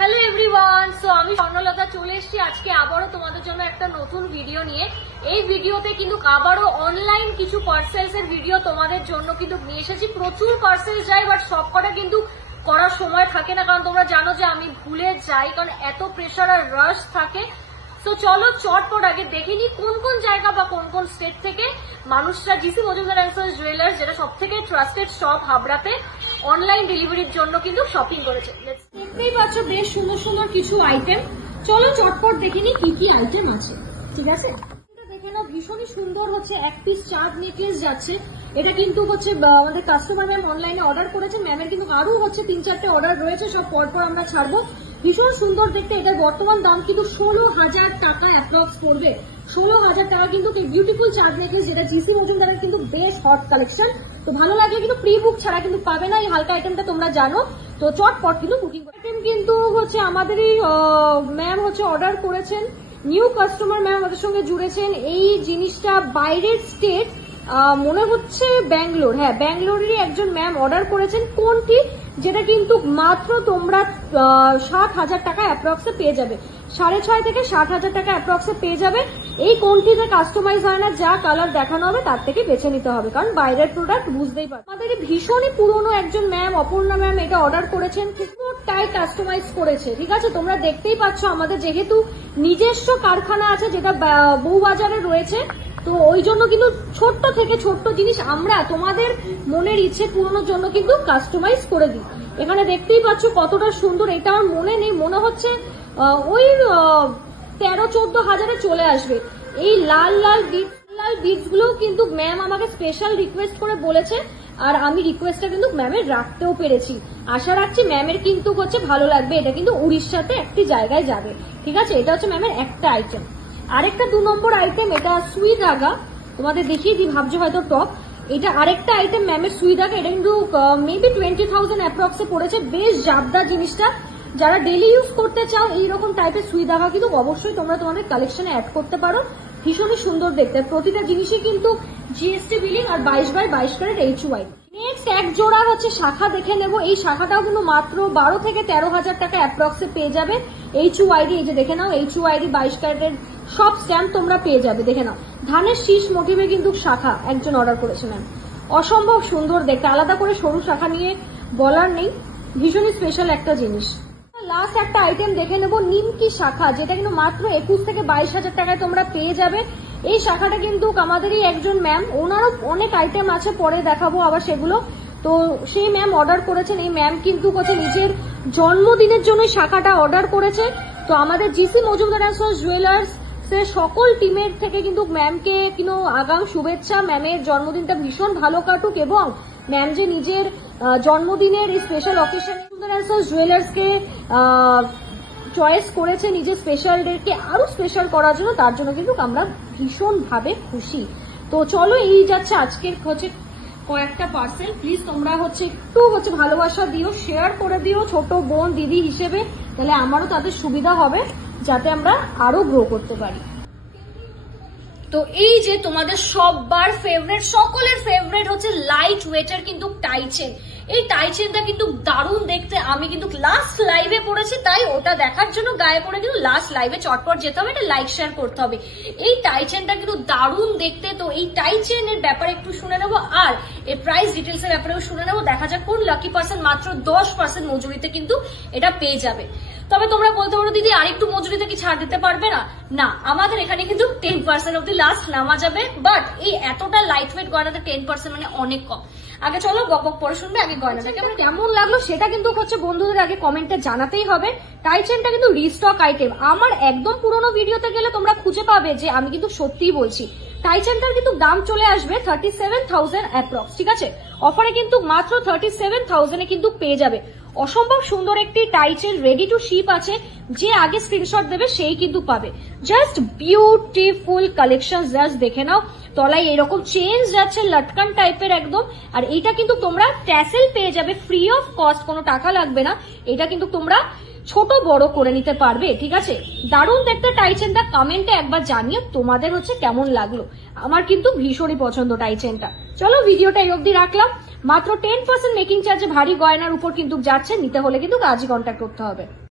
Hello everyone, so আমি স্বর্ণলতা চলে এসেছি আজকে আবারও তোমাদের জন্য একটা নতুন ভিডিও নিয়ে। এই ভিডিওতে কিন্তু আবারও অনলাইন কিছু পার্সেলস এর ভিডিও তোমাদের জন্য কিন্তু নিয়ে এসেছি। প্রচুর পার্সেল যায়, বাট সবকটা কিন্তু করার সময় থাকে না, কারণ তোমরা জানো যে আমি ভুলে যাই, কারণ এত প্রেশার আর রাশ থাকে। তো চলো চটপট আগে দেখে নি কোন কোন জায়গা বা কোন কোন স্টেট থেকে মানুষরা GC Majumdar and sons jewellers, যেটা সব থেকে ট্রাস্টেড শপ হাবড়াতে, অনলাইন ডেলিভারির জন্য কিন্তু শপিং করেছে। দেখতেই পাচ্ছ বেশ সুন্দর সুন্দর কিছু আইটেম। চলো চটপট দেখে নি কি কি আইটেম আছে, ঠিক আছে? দেখে নাও, ভীষণই সুন্দর হচ্ছে এক পিস চাঁদ নেকলেস যাচ্ছে। এটা কিন্তু হচ্ছে আমাদের কাস্টমার ম্যাম অনলাইনে অর্ডার করেছেন। ম্যামের কিন্তু আরো হচ্ছে 3-4টে অর্ডার রয়েছে, সব পরপর আমরা ছাড়বো। ভীষণ সুন্দর দেখতে। এটার বর্তমান দাম কিন্তু 16,000 টাকা অ্যাপ্রক্স পড়বে। 16,000 টাকা কিন্তু বিউটিফুল চাঁদ নেকলেস, যেটা জিসি মজুমদারের কিন্তু বেশ হট কালেকশন। তো ভালো লাগলে কিন্তু প্রি বুক ছাড়া কিন্তু পাবে না এই হালকা আইটেমটা, তোমরা জানো। তো চটপট কিন্তু বুকিং আইটেম কিন্তু হচ্ছে আমাদেরই ম্যাম হচ্ছে অর্ডার করেছেন। নিউ কাস্টমার ম্যাম আমাদের সঙ্গে জুড়েছেন। এই জিনিসটা বাইরের স্টেট, মনে হচ্ছে ব্যাঙ্গালোর, হ্যাঁ ব্যাঙ্গালোরেরই একজন ম্যাম অর্ডার করেছেন। কোনটি? যেটা কিন্তু মাত্র তোমরা 60,000 টাকা অ্যাপ্রক্সে পেয়ে যাবে। 6.5 থেকে 60,000 টাকা অ্যাপ্রক্সে পেয়ে যাবে। এই কোনটিতে কাস্টমাইজ হয় না, যা কালার দেখানো হবে তার থেকে বেছে নিতে হবে, কারণ বাইরের প্রোডাক্ট বুঝতেই পারবে। আমাদের ভীষণই পুরনো একজন ম্যাম, অপর্ণা ম্যাম, এটা অর্ডার করেছেন। টাই কাস্টমাইজ করেছে, ঠিক আছে? তোমরা দেখতেই পাচ্ছ আমাদের যেহেতু নিজস্ব কারখানা আছে, যেটা বউবাজারে রয়েছে, তো ওই জন্য কিন্তু ছোট্ট থেকে ছোট্ট জিনিস আমরা তোমাদের মনের ইচ্ছে পূরণের জন্য কিন্তু কাস্টমাইজ করে দিই। এখানে দেখতেই পাচ্ছ কতটা সুন্দর। এটা আমার মনে নেই, মনে হচ্ছে ওই 13-14 হাজারে চলে আসবে। এই লাল লাল বিটস গুলো কিন্তু ম্যাম আমাকে স্পেশাল রিকোয়েস্ট করে বলেছে, আর আমি রিকোয়েস্টটা কিন্তু ম্যামের রাখতেও পেরেছি। আশা রাখছি ম্যামের কিন্তু হচ্ছে ভালো লাগবে। এটা কিন্তু উড়িষ্যাতে একটি জায়গায় যাবে, ঠিক আছে? এটা হচ্ছে ম্যামের একটা আইটেম। আরেকটা 2 নম্বর আইটেম, এটা সুই দাগা, তোমাদের দেখিয়ে দিই, ভাবছো হয়তো টপ। এটা আরেকটা আইটেম ম্যামের সুই দাগা। এটা কিন্তু মেবি 20,000 অ্যাপ্রক্সে পড়েছে। বেশ জাবদা জিনিসটা। যারা ডেলি ইউজ করতে চাও এইরকম টাইপের সুই দাগা কিন্তু অবশ্যই তোমরা তোমাদের কালেকশনে অ্যাড করতে পারো। ভীষণই সুন্দর দেখতে। প্রতিটা জিনিসই কিন্তু জিএসটি বিলিং আর 22/22 ক্যারেট HUI। নেক্সট এক জোড়া হচ্ছে শাখা দেখে নেব। এই শাখাটাও কিন্তু মাত্র 12 থেকে 13,000 টাকা অ্যাপ্রক্সে পেয়ে যাবে। HUID, এই যে দেখে নাও, HUID 22 ক্যারেটের সব স্ট্যাম্প তোমরা পেয়ে যাবে। দেখে নাও, ধানের শীষ মোটিভে কিন্তু শাখা একজন অর্ডার করেছে ম্যাম। অসম্ভব সুন্দর দেখতে। আলাদা করে সরু শাখা নিয়ে বলার নেই, ভীষণই স্পেশাল একটা জিনিস। লাস্ট একটা আইটেম দেখে নেব, নিমকি শাখা, যেটা কিন্তু মাত্র 21 থেকে 22,000 টাকায় তোমরা পেয়ে যাবে। এই শাখাটা কিন্তু আমাদেরই একজন ম্যাম, ওনারও অনেক আইটেম আছে, পরে দেখাবো আবার সেগুলো। তো সেই ম্যাম অর্ডার করেছেন। এই ম্যাম কিন্তু হচ্ছে নিজের জন্মদিনের জন্য শাখাটা অর্ডার করেছে। তো আমাদের GC Majumdar and sons jewellers এর সকল টিমের থেকে কিন্তু ম্যামকে কিন্তু আগাম শুভেচ্ছা। ম্যামের জন্মদিনটা ভীষণ ভালো কাটুক, এবং ম্যাম যে নিজের জন্মদিনের এই স্পেশাল অকেশনে মজুমদার অ্যান্ড সন্স জুয়েলার্সকে চয়েস করেছে নিজের স্পেশাল ডেটকে আরো স্পেশাল করার জন্য, তার জন্য কিন্তু আমরা ভীষণ ভাবে খুশি। তো চলো, এই যাচ্ছে আজকের হচ্ছে কয়েকটা পার্সেল। প্লিজ তোমরা হচ্ছে একটু হচ্ছে ভালোবাসা দিও, শেয়ার করে দিও ছোট বোন দিদি হিসেবে, তাহলে আমারও তাদের সুবিধা হবে, যাতে আমরা আরো গ্রো করতে পারি। তো এই যে তোমাদের সবার ফেভারিট, সকলের ফেভারিট হচ্ছে লাইট ওয়েটের কিন্তু টাই চেন। এই টাই চেনটা কিন্তু দারুণ দেখতে। আমি কিন্তু লাস্ট লাইভে পড়েছি, তাই ওটা দেখার জন্য গায়ে পড়ে কিন্তু লাস্ট লাইভে চটপট যেতে হবে, এটা লাইক শেয়ার করতে হবে। এই টাই চেনটা কিন্তু দারুণ দেখতে। তো এই টাই চেনের ব্যাপারে একটু শুনে নেবো, আর এর প্রাইস ডিটেলস এর ব্যাপারেও শুনে নেবো। দেখা যাক কোন লাকি পার্সন মাত্র 10% মজুরিতে কিন্তু এটা পেয়ে যাবে। তবে তোমরা বলতে পারো দিদি আরেকটু মজুরিতে কি ছাড় দিতে পারবে না? না, আমাদের এখানে কিন্তু 10% অব্দি লাস্ট নামা যাবে, বাট এই এতটা লাইট ওয়েট গয়নাতে 10% মানে অনেক কম। আগে চলো বক বক পরে শুনবে, আগে গয়নাটাকে কেমন লাগলো সেটা কিন্তু হচ্ছে বন্ধুদের আগে কমেন্টে জানাতেই হবে। টাই চেনটা কিন্তু রিস্টক আইটেম। আমার একদম পুরোনো ভিডিওতে গেলে তোমরা খুঁজে পাবে যে আমি কিন্তু সত্যিই বলছি। টাই চেনটার কিন্তু দাম চলে আসবে 37,000 অ্যাপ্রক্স, ঠিক আছে? অফারে কিন্তু মাত্র 37,000 এ কিন্তু পেয়ে যাবে। অসম্ভব সুন্দর একটি tie chain ready to ship আছে। যে আগে স্ক্রিনশট দেবে সেই কিন্তু পাবে। জাস্ট বিউটিফুল কালেকশন, জাস্ট দেখে নাও। তলায় এরকম চেঞ্জ যাচ্ছে লটকান টাইপের একদম। আর এইটা কিন্তু তোমরা ট্যাসেল পেয়ে যাবে ফ্রি অফ কস্ট, কোনো টাকা লাগবে না। এটা কিন্তু তোমরা ছোট বড় করে নিতে পারবে, ঠিক আছে? দারুণ দেখতে টাই চেনটা। কমেন্টে একবার জানিয়ে তোমাদের হচ্ছে কেমন লাগলো। আমার কিন্তু ভীষণই পছন্দ টাই চেনটা। চলো ভিডিওটা এই অবধি রাখলাম। মাত্র 10% মেকিং চার্জে ভারী গয়নার উপর কিন্তু যাচ্ছে। নিতে হলে কিন্তু আজই কন্ট্যাক্ট করতে হবে।